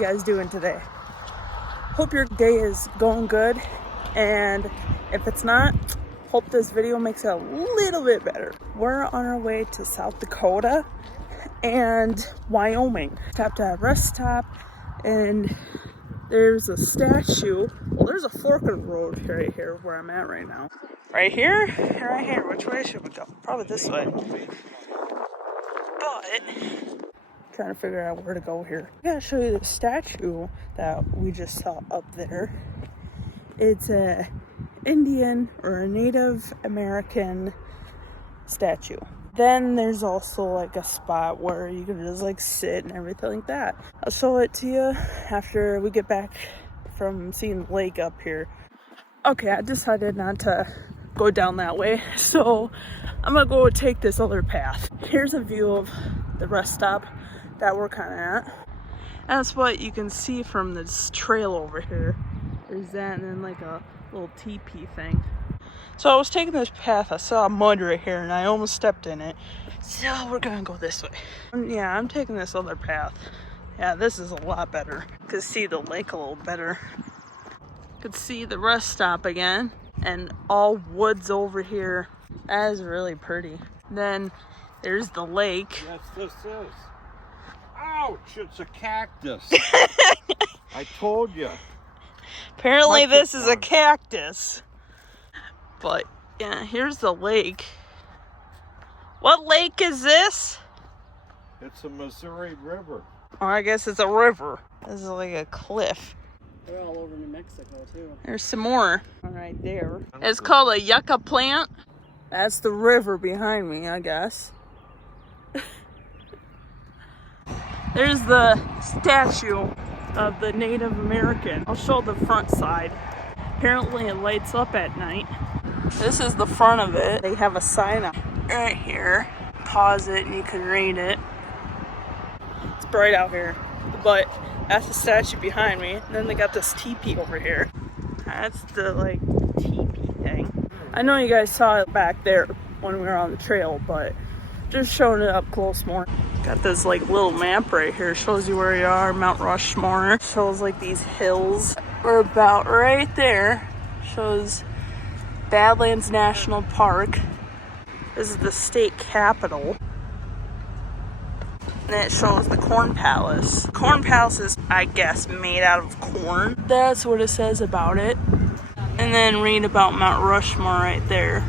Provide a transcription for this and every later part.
you guys doing today? Hope your day is going good, and if it's not, hope this video makes it a little bit better. We're on our way to South Dakota and Wyoming. Stopped at a rest stop, and there's a statue. Well, there's a fork in the road right here where I'm at right now. Right here? Right here. Which way should we go? Probably this way. But trying to figure out where to go here. I gotta show you the statue that we just saw up there. It's a Indian or a Native American statue. Then there's also like a spot where you can just like sit and everything like that. I'll show it to you after we get back from seeing the lake up here. Okay, I decided not to go down that way, so I'm gonna go take this other path. Here's a view of the rest stop that we're kind of at. That's what you can see from this trail over here. There's that, and then like a little teepee thing. So I was taking this path, I saw mud right here, and I almost stepped in it. So we're gonna go this way. Yeah, I'm taking this other path. Yeah, this is a lot better. Could see the lake a little better. Could see the rest stop again, and all woods over here. That is really pretty. Then there's the lake. Yes, this is. Ouch, it's a cactus. I told you. Apparently this is a cactus. But yeah, here's the lake. What lake is this? It's a Missouri River. Oh, I guess it's a river. This is like a cliff. They're all over New Mexico too. There's some more right there. It's called a yucca plant. That's the river behind me, I guess. There's the statue of the Native American. I'll show the front side. Apparently it lights up at night. This is the front of it. They have a sign up right here. Pause it and you can read it. It's bright out here, but that's the statue behind me. And then they got this teepee over here. That's the like teepee thing. I know you guys saw it back there when we were on the trail, but just showing it up close more. Got this like little map right here. Shows you where you are. Mount Rushmore. Shows like these hills. We're about right there. Shows Badlands National Park. This is the state capital. And it shows the Corn Palace. Corn Palace is, I guess, made out of corn. That's what it says about it. And then read about Mount Rushmore right there.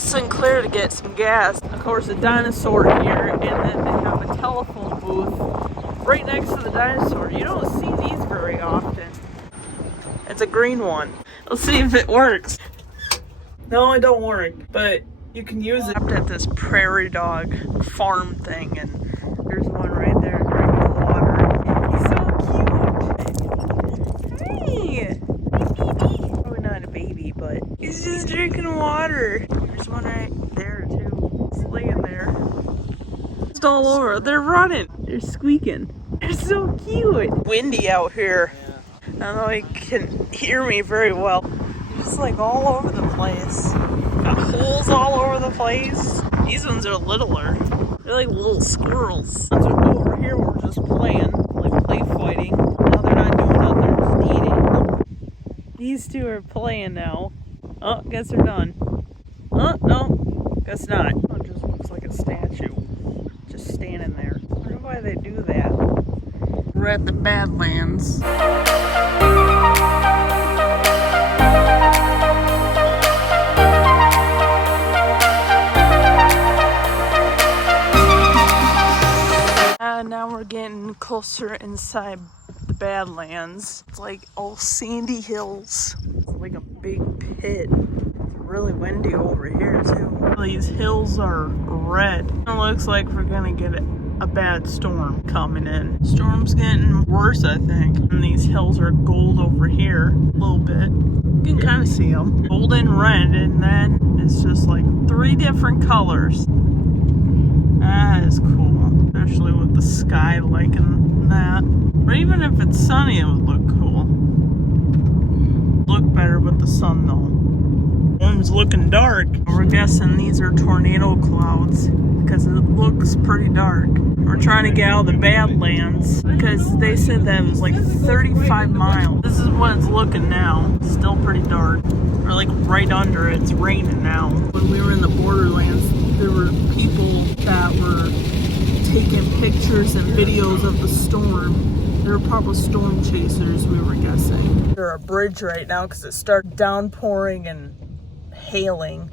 Sinclair to get some gas. Of course, a dinosaur here, and then they have a telephone booth right next to the dinosaur. You don't see these very often. It's a green one. Let's see if it works. No, it don't work, but you can use it. At this prairie dog farm thing, and there's one right there drinking water. He's so cute. Hey, baby. Probably not a baby, but he's just drinking water. There's one right there too. It's laying there. It's all over. They're running. They're squeaking. They're so cute. Windy out here. I don't know if you can hear me very well. It's like all over the place. Got holes all over the place. These ones are littler. They're like little squirrels. Ones over here were just playing, like play fighting. Now they're not doing nothing, they're just eating. These two are playing now. Oh, guess they're done. Oh, no, guess not. It just looks like a statue. Just standing there. I wonder why they do that. We're at the Badlands. And now we're getting closer inside the Badlands. It's like all sandy hills. It's like a big pit. Really windy over here too. These hills are red. It looks like we're gonna get a bad storm coming in. Storm's getting worse, I think. And these hills are gold over here a little bit. You can kind of see them. Gold and red, and then it's just like 3 different colors. That is cool, especially with the sky liking that. Or even if it's sunny, it would look cool. Look better with the sun though. Storm's looking dark. We're guessing these are tornado clouds because it looks pretty dark. We're trying to get out of the Badlands because they said that it was like 35 miles. This is what it's looking now. Still pretty dark. We're like right under it. It's raining now. When we were in the borderlands, there were people that were taking pictures and videos of the storm. They were probably storm chasers, we were guessing. There's a bridge right now because it started downpouring and hailing.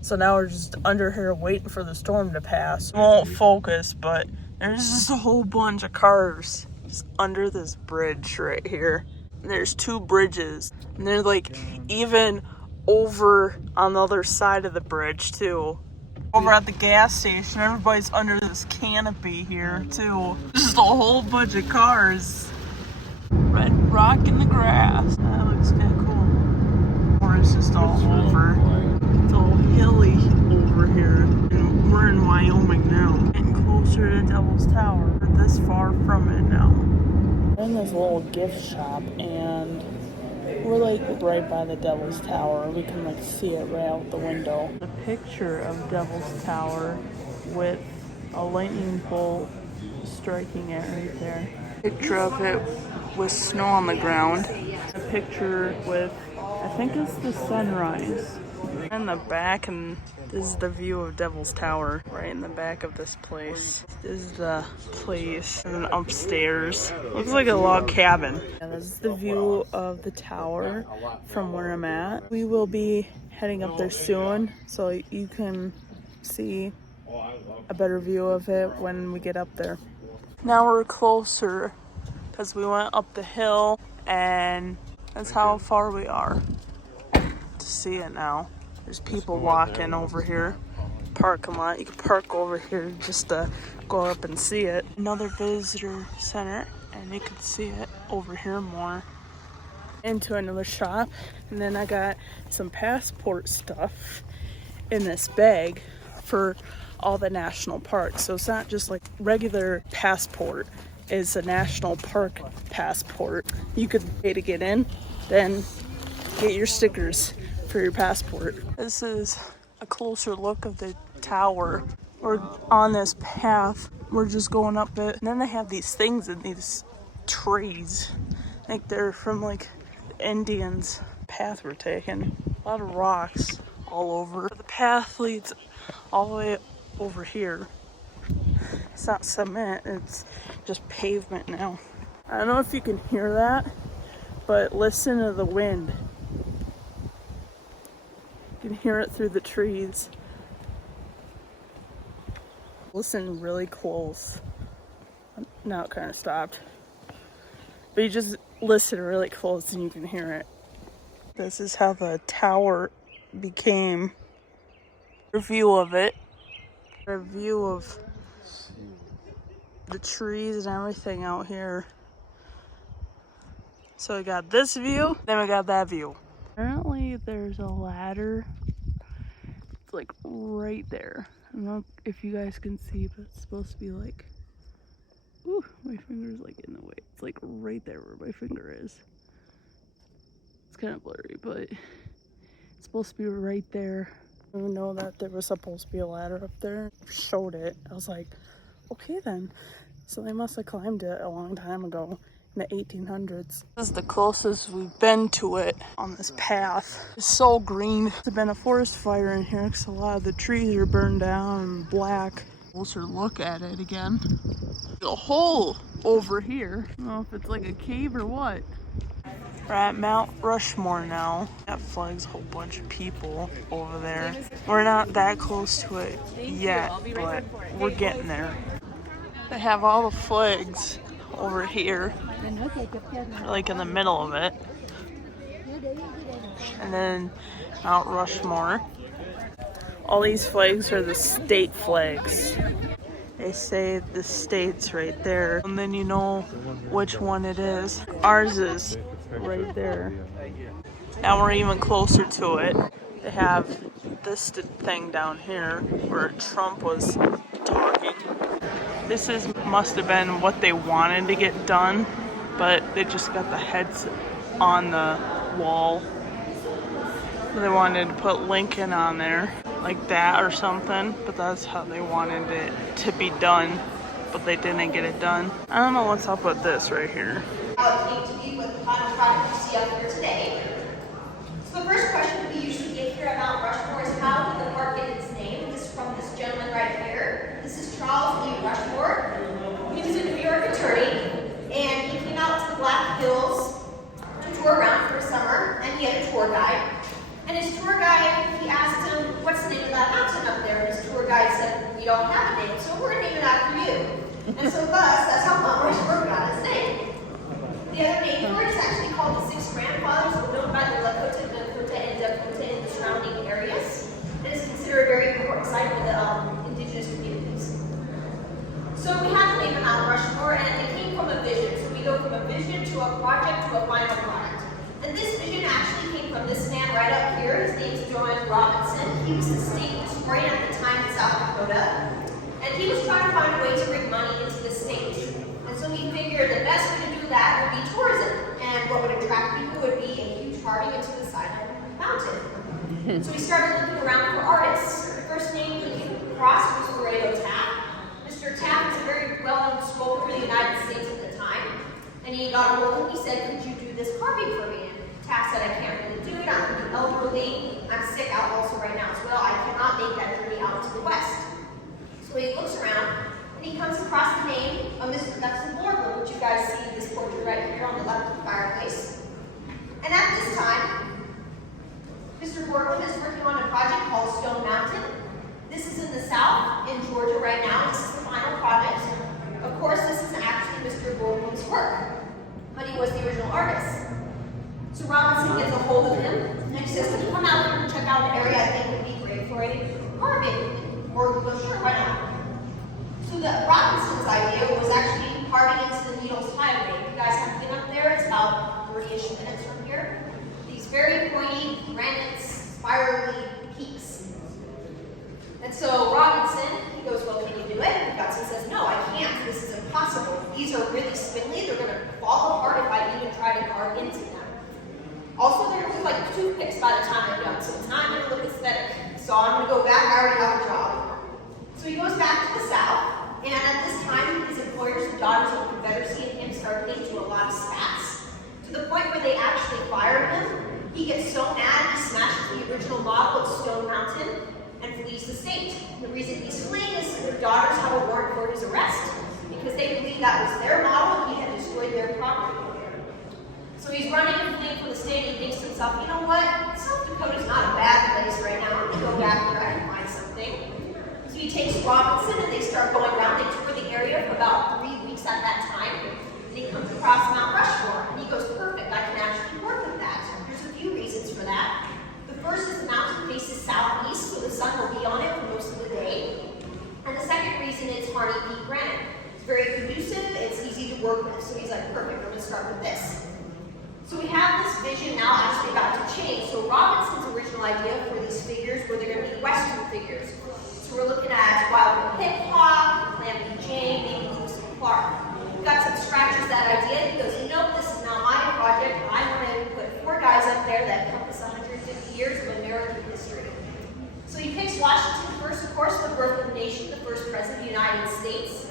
So now we're just under here waiting for the storm to pass. It won't focus, but there's just a whole bunch of cars just under this bridge right here. And there's two bridges, and they're like even over on the other side of the bridge too. Over at the gas station, everybody's under this canopy here too. Just a whole bunch of cars. Red rock in the grass. That looks kind of cool. Or it's just all over. It's all hilly over here. And we're in Wyoming now. Getting closer to Devil's Tower. We're this far from it now. We're in this little gift shop and we're like right by the Devil's Tower. We can like see it right out the window. A picture of Devil's Tower with a lightning bolt striking it right there. Picture of it with snow on the ground. A picture with, I think it's the sunrise. In the back, and this is the view of Devil's Tower right in the back of this place. This is the place, and then upstairs looks like a log cabin. And this is the view of the tower from where I'm at. We will be heading up there soon, so you can see a better view of it when we get up there. Now we're closer because we went up the hill, and that's how far we are to see it now. There's people walking over here. Parking lot. You can park over here just to go up and see it. Another visitor center, and you can see it over here more. Into another shop, and then I got some passport stuff in this bag for all the national parks. So it's not just like regular passport. It's a national park passport. You could pay to get in, then get your stickers for your passport. This is a closer look of the tower. We're on this path. We're just going up it. And then they have these things in these trees. I think they're from like the Indians. Path we're taking. A lot of rocks all over. The path leads all the way over here. It's not cement, it's just pavement now. I don't know if you can hear that, but listen to the wind. You can hear it through the trees. Listen really close. Now it kind of stopped. But you just listen really close and you can hear it. This is how the tower became. A view of it. A view of the trees and everything out here. So we got this view, then we got that view. Apparently there's a ladder. It's like right there. I don't know if you guys can see, but it's supposed to be like, ooh, my finger's like in the way. It's like right there where my finger is. It's kind of blurry, but it's supposed to be right there. I didn't know that there was supposed to be a ladder up there. Showed it. I was like, okay then. So they must have climbed it a long time ago. In the 1800s. This is the closest we've been to it on this path. It's so green. There's been a forest fire in here because a lot of the trees are burned down and black. Closer look at it again. There's a hole over here. I don't know if it's like a cave or what. We're at Mount Rushmore now. That flags a whole bunch of people over there. We're not that close to it yet, but we're getting there. They have all the flags over here, like in the middle of it, and then Mount Rushmore. All these flags are the state flags. They say the state's right there, and then you know which one it is. Ours is right there. Now we're even closer to it. They have this thing down here where Trump was talking. This must have been what they wanted to get done but they just got the heads on the wall. They wanted to put Lincoln on there, like that or something, but that's how they wanted it to be done, but they didn't get it done. I don't know what's up with this right here. Came to be with the final project you see up here today. So the first question we usually get here at Mount Rushmore is how did the park get its name? This is from this gentleman right here. This is Charles E. Rushmore. He was a New York attorney, and he came out to the Black Hills to tour around for a summer, and he had a tour guide. And his tour guide, he asked him, what's the name of that mountain up there? And his tour guide said, we don't have a name, so we're going to name it after you. And so thus, that's how Mount Rushmore got its name. The other name for it is actually called the Six Grandfathers, who were known by the Lakota, Dakota, and Dakota in the surrounding areas. It is considered a very important site for the indigenous communities. So we have the name of Mount Rushmore, and it came from a vision. So we go from a vision to a project to a final product. And this vision actually came from this man right up here. His name's Joan Robinson. He was the state historian at the time in South Dakota. And he was trying to find a way to bring money into the state. And so he figured the best way to do that would be tourism. And what would attract people would be a huge carving into the side of the mountain. So he started looking around for artists. The first name he came across was Laredo Taft. Mr. Taft was a very well-known sculptor in the United States at the time. And he got a hold of him. He said, could you do this carving for me? And Taft said, I can't really do it. I'm elderly. I'm sick out also right now as well. I cannot make that journey out to the west. So he looks around, and he comes across the name of Mr. Benson Borglum, which you guys see in this portrait right here on the left of the fireplace. And at this time, Mr. Borglum is working on a project called Stone Mountain. This is in the south, in Georgia right now. This is the final project. Of course, this is actually Mr. Borglum's work, but he was the original artist. So Robinson gets a hold of him, and he says, can you come out here and check out an area I think would be great for a carving? Or he goes, sure, why not? So Robinson's idea was actually carving into the Needles Highway. If you guys have been up there, it's about 30-ish minutes from here. These very pointy, granite, spirally peaks. And so Robinson, he goes, well, can you do it? And Gutson says, no, I can't. This is impossible. These are really spindly. They're going to fall apart if I even try to carve into them. Also, they're going to look like toothpicks by the time I'm done, so it's not going to look aesthetic. So I'm going to go back. I already have a job. So he goes back to the south, and at this time, his employers, the Daughters of the Confederacy, and him start getting into a lot of spats, to the point where they actually fire him. He gets so mad, he smashes the original model of Stone Mountain and flees the state. And the reason he's fleeing is the Daughters have a warrant for his arrest, because they believe that was their model and he had destroyed their property. So he's running and fleeing from the state, and he thinks to himself, you know what? South Dakota's not a bad place right now. I'm going to go back there, I can find something. So he takes Robinson, and they start going around. They tour the area for about 3 weeks at that time. And he comes across Mount Rushmore, and he goes, perfect, I can actually work with that. There's a few reasons for that. The first is the mountain faces southeast, so the sun will be on it for most of the day. And the second reason is Harney Peak granite. It's very conducive, it's easy to work with. So he's like, perfect, we're going to start with this. So we have this vision now actually about to change. So Robinson's original idea for these figures were they're going to be Western figures. So we're looking at Wild Bill Hickok, Calamity Jane, maybe Lewis and Clark. Gutson scratches that idea. He goes, nope, this is not my project. I want to put 4 guys up there that encompass 150 years of American history. So he picks Washington first, of course, the birth of the nation, the first president of the United States.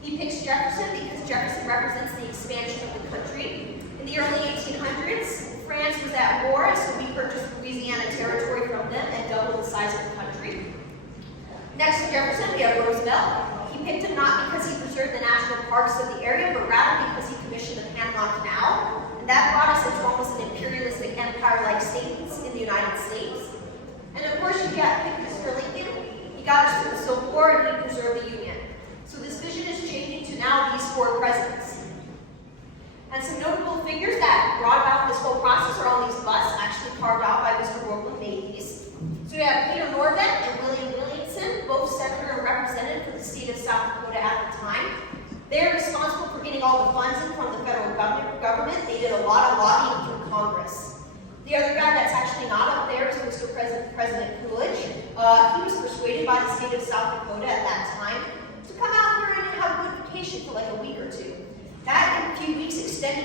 He picks Jefferson because Jefferson represents the expansion of the country. In the early 1800s, France was at war, and so we purchased Louisiana territory from them and doubled the size of the country. Next to Jefferson, we have Roosevelt. He picked him not because he preserved the national parks of the area, but rather because he commissioned the Panama Canal. And that brought us into almost an imperialistic empire-like states in the United States. And of course, you got Mr. Lincoln. He got us through the Civil War, and he preserved the Union. So this vision is changing to now these 4 presidents. And some notable figures that brought about this whole process are on these busts, actually carved out by Mr. Borglum, made these. So we have Peter Norbeck and William Williamson, both senator and representative for the state of South Dakota at the time. They're responsible for getting all the funds in from the federal government. They did a lot of lobbying through Congress. The other guy that's actually not up there is Mr. President Coolidge. He was persuaded by the state of South Dakota at that time to come out here and have a good vacation for like a week or 2. That in a few weeks extended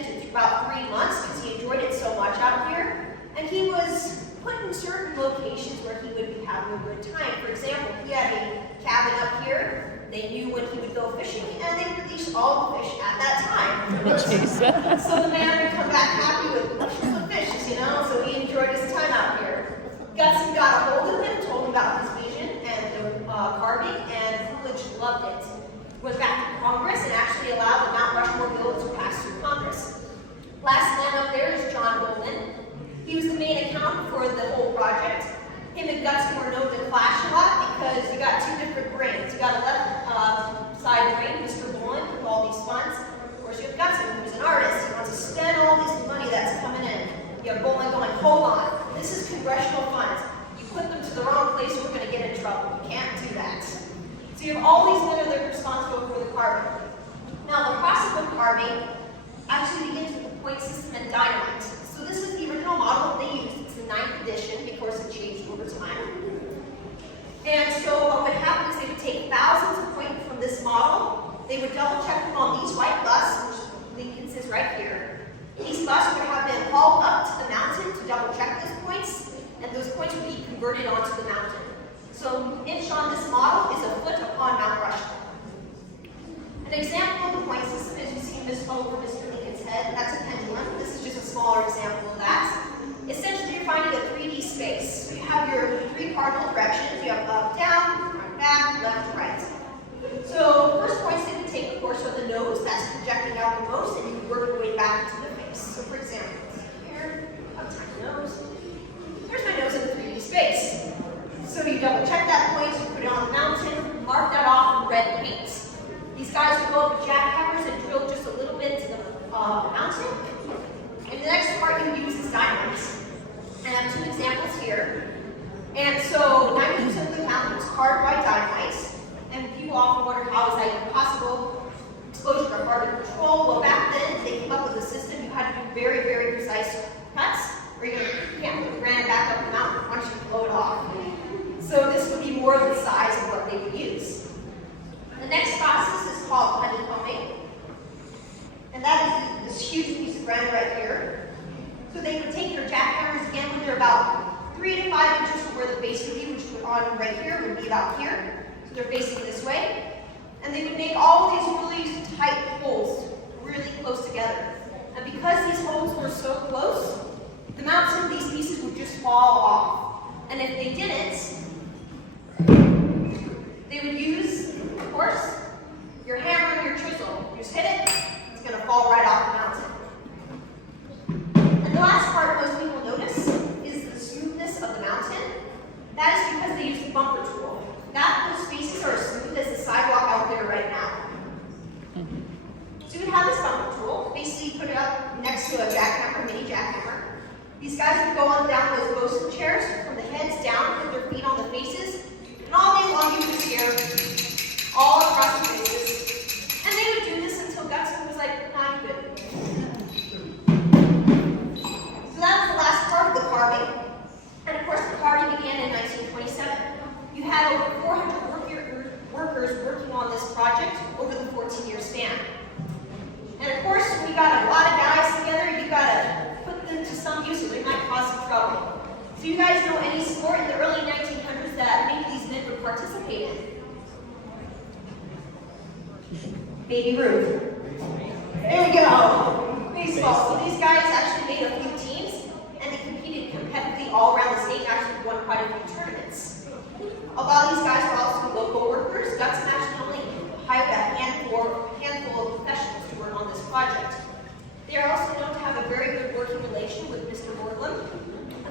having a good time. For example, he had a cabin up here. They knew when he would go fishing, and they released all the fish at that time. So the man would come back happy with bushels of fishes, you know, so he enjoyed his time out here. Gutson got a hold of him, told him about his vision and the carving, and Coolidge loved it. Went back to Congress and actually allowed the Mount Rushmore bill to pass through Congress. Last man up there is John Bolin. He was the main accountant for the whole project. Him and Gutson were known to clash a lot because you got two different brains. You got a left side brain, Mr. Bolin, with all these funds. Of course, you have Gutson, who's an artist. He wants to spend all this money that's coming in. You have Bolin going, hold on, this is congressional funds. You put them to the wrong place, we're going to get in trouble. You can't do that. So you have all these men that are responsible for the carving. Now, the process of carving actually begins with the point system and dynamite. So this is the original model that they used. It's the 9th edition, because it changed over time. And so what would happen is they would take thousands of points from this model. They would double check them on these white busts, which Lincoln's is right here. These busts would have been hauled up to the mountain to double check those points, and those points would be converted onto the mountain. So an inch on this model is a foot upon Mount Rushmore. An example of the point system is you see this over Mr. Lincoln's head. That's a pendulum. This is just a smaller example of that. Essentially, you're finding a 3D space. So you have your 3 cardinal directions. You have up, down, front, back, left, right. So the first points that you take, of course, are the nose. That's projecting out the most, and you work your way back into the face. So for example, here, up to my nose. There's my nose in the 3D space. So you double check that point, you put it on the mountain, mark that off in red paint. These guys will go up with jackhammers and drill just a little bit to the mountain. And the next part you use is dynamite. And I have 2 examples here. And so 90% of the mountain was carved by dynamite. And people often wonder, how is that even possible? Explosions are hard to control. Well, back then, they came up with a system. You had to do very, very precise cuts, or you can't put the granite back up the mountain once you blow it off. So this would be more of the size of what they would use. The next process is called honeycombing. And that is this huge piece of granite right here. So they would take their jackhammers again when they're about 3 to 5 inches from where the face would be, which on right here would be about here. So they're facing this way. And they would make all these really tight holes really close together. And because these holes were so close, the mountain, these pieces would just fall off. And if they didn't, they would use, of course, your hammer and your chisel. You just hit it, it's going to fall right off the mountain. And the last part most people notice is the smoothness of the mountain. That is because they use the bumper tool. Those faces are as smooth as the sidewalk out there right now. So you would have this bumper tool. Basically, you put it up next to a jackhammer, mini jackhammer. These guys would go on down those bosun chairs from the heads down, put their feet on the faces, and all day long you would hear all across the faces. And they would do this until Gutson was like, nah, you good. So that was the last part of the carving. And of course, the carving began in 1927. You had over 400 workers working on this project over the 14-year span. And of course, we got a lot of guys together. You got to put them to some use or they might cause some trouble. Do you guys know any sport in the early 1900s that maybe these men would participate in? Baby Ruth. There we go. Baseball. So these guys actually made a few teams, and they competed competitively all around the state, actually won quite a few tournaments. A lot of these guys were also local workers. Gutson actually only hired a handful of professionals to work on this project. They are also known to have a very good working relation with Mr. Borglum.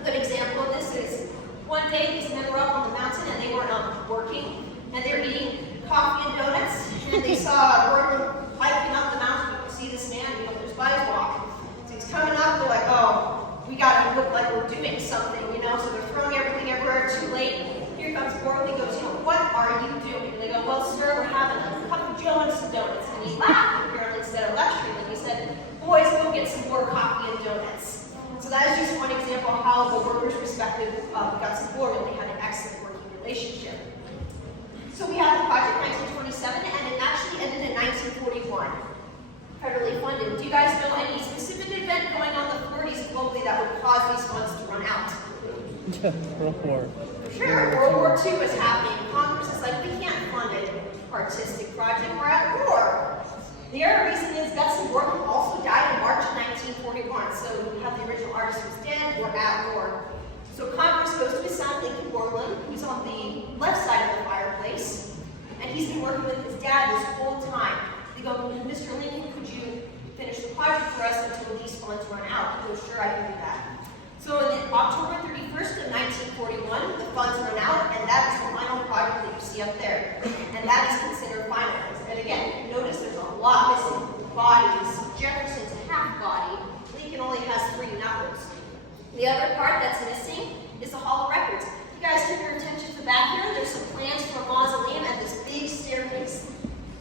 A good example of this is one day these men were up on the mountain and they weren't working, and they were eating coffee and donuts, and they saw Borglum hiking up the mountain. You can see this man, there's by his walk. So he's coming up, they're like, oh, we gotta look like we're doing something, so they're throwing everything everywhere, too late. Here comes Borglum, he goes, what are you doing? And they go, well, sir, we're having a cup of Joe and some donuts. And he laughed, apparently, instead of lecturing them. He said, boys, go get some more coffee and donuts. So that is just one example of how the workers respected Gutson Borglum. They had an excellent working relationship. So we have the project 1927, and it actually ended in 1941. Federally funded. Do you guys know any specific event going on in the 40s globally that would cause these funds to run out? World War. Sure, World War II was happening. Congress is like, we can't fund an artistic project, we're at war. The other reason is Betsy Borton also died in March of 1941, so you have the original artist who's dead, we're at war. So Congress goes to his son, Lincoln Borglum, who's on the left side of the fireplace, and he's been working with his dad this whole time. They go, Mr. Lincoln, could you finish the project for us until these funds run out? He goes, sure, I can do that. So on October 31st of 1941, the funds run out, and that is the final project that you see up there. And that is considered finalized. And again, notice there's a lot missing bodies. Jefferson's half body. Lincoln only has 3 knuckles. The other part that's missing is the Hall of Records. You guys turn your attention to the back here. There's some plans for a mausoleum and this big staircase.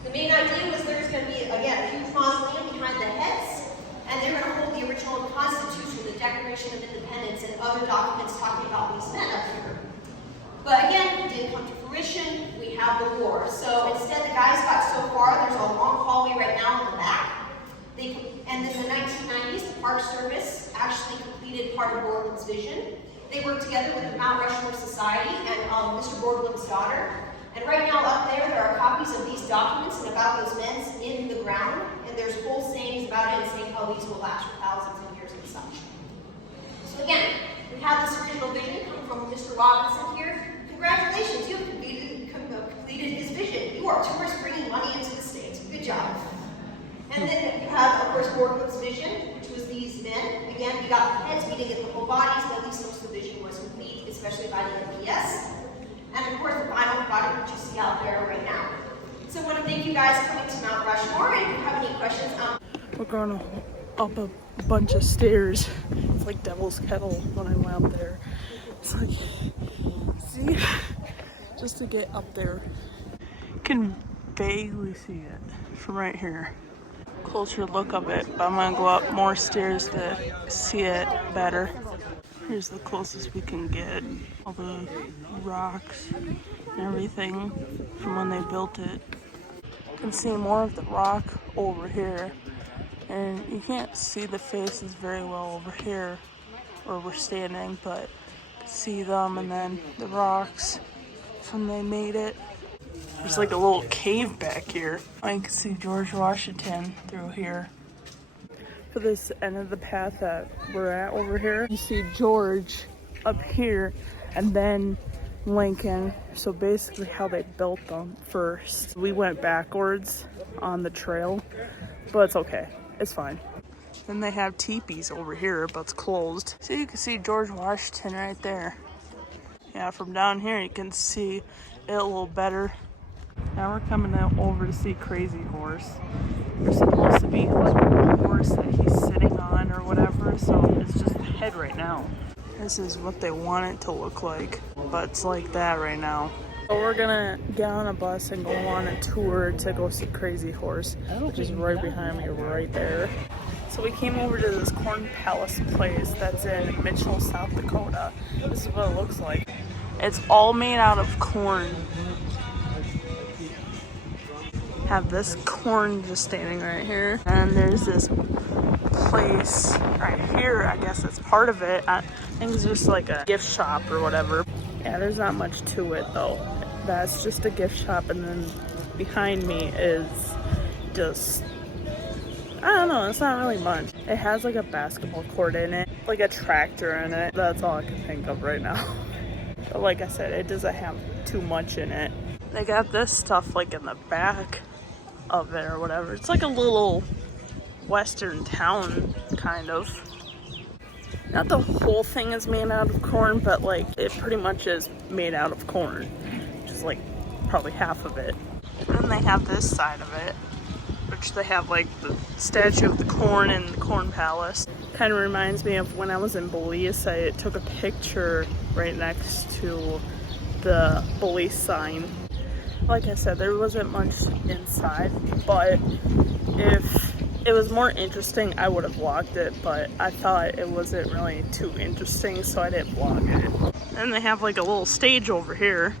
The main idea was there's going to be, again, a huge mausoleum behind the heads, and they're going to hold the original Constitution, the Declaration of Independence, and other documents talking about these men up here. But again, it didn't come to fruition. We have the war. So instead, the guys got so far, there's a long hallway right now in the back. And in the 1990s, the Park Service actually completed part of Borglum's vision. They worked together with the Mount Rushmore Society and Mr. Borglum's daughter. And right now up there are copies of these documents and about those men in the ground. And there's whole sayings about it and saying how these will last for thousands of years and such. So again, we have this original vision coming from Mr. Robinson here. Congratulations, you have completed his vision. You are tourists bringing money into the state. Good job. And then you have, of course, Borglum's vision, which was these men. Again, we got the heads, we didn't get the whole bodies, but at least most of the vision was complete, especially by the NPS. And of course, the final product that you see out there right now. So I want to thank you guys for coming to Mount Rushmore. And if you have any questions, We're going up a bunch of stairs. It's like Devil's Kettle when I went up there. It's like, see, just to get up there. You can vaguely see it from right here. Closer look of it, but I'm gonna go up more stairs to see it better. Here's the closest we can get. All the rocks and everything from when they built it. You can see more of the rock over here. And you can't see the faces very well over here where we're standing, but see them and then the rocks from when they made it. There's like a little cave back here. I can see George Washington through here. For this end of the path that we're at over here, you see George up here and then Lincoln. So basically how they built them first. We went backwards on the trail, but it's okay. It's fine. Then they have teepees over here, but it's closed. So you can see George Washington right there. Yeah, from down here you can see it a little better. Now we're coming out over to see Crazy Horse. There's supposed to be his horse that he's sitting on or whatever, so it's just the head right now. This is what they want it to look like, but it's like that right now. So we're gonna get on a bus and go on a tour to go see Crazy Horse, which is right behind me, right there. So we came over to this Corn Palace place that's in Mitchell, South Dakota. This is what it looks like. It's all made out of corn. Have this corn just standing right here, and there's this place right here. I guess it's part of it. I think it's just like a gift shop or whatever. Yeah, there's not much to it though. That's just a gift shop, and then behind me is just, I don't know, it's not really much. It has like a basketball court in it, like a tractor in it. That's all I can think of right now. But like I said, it doesn't have too much in it. They got this stuff like in the back of it or whatever. It's like a little western town, kind of. Not the whole thing is made out of corn, but like it pretty much is made out of corn, which is like probably half of it. And then they have this side of it, which they have like the statue of the corn in the Corn Palace. Kind of reminds me of when I was in Belize. I took a picture right next to the Belize sign. Like I said, there wasn't much inside, but if it was more interesting, I would have vlogged it, but I thought it wasn't really too interesting, so I didn't vlog it. And they have like a little stage over here.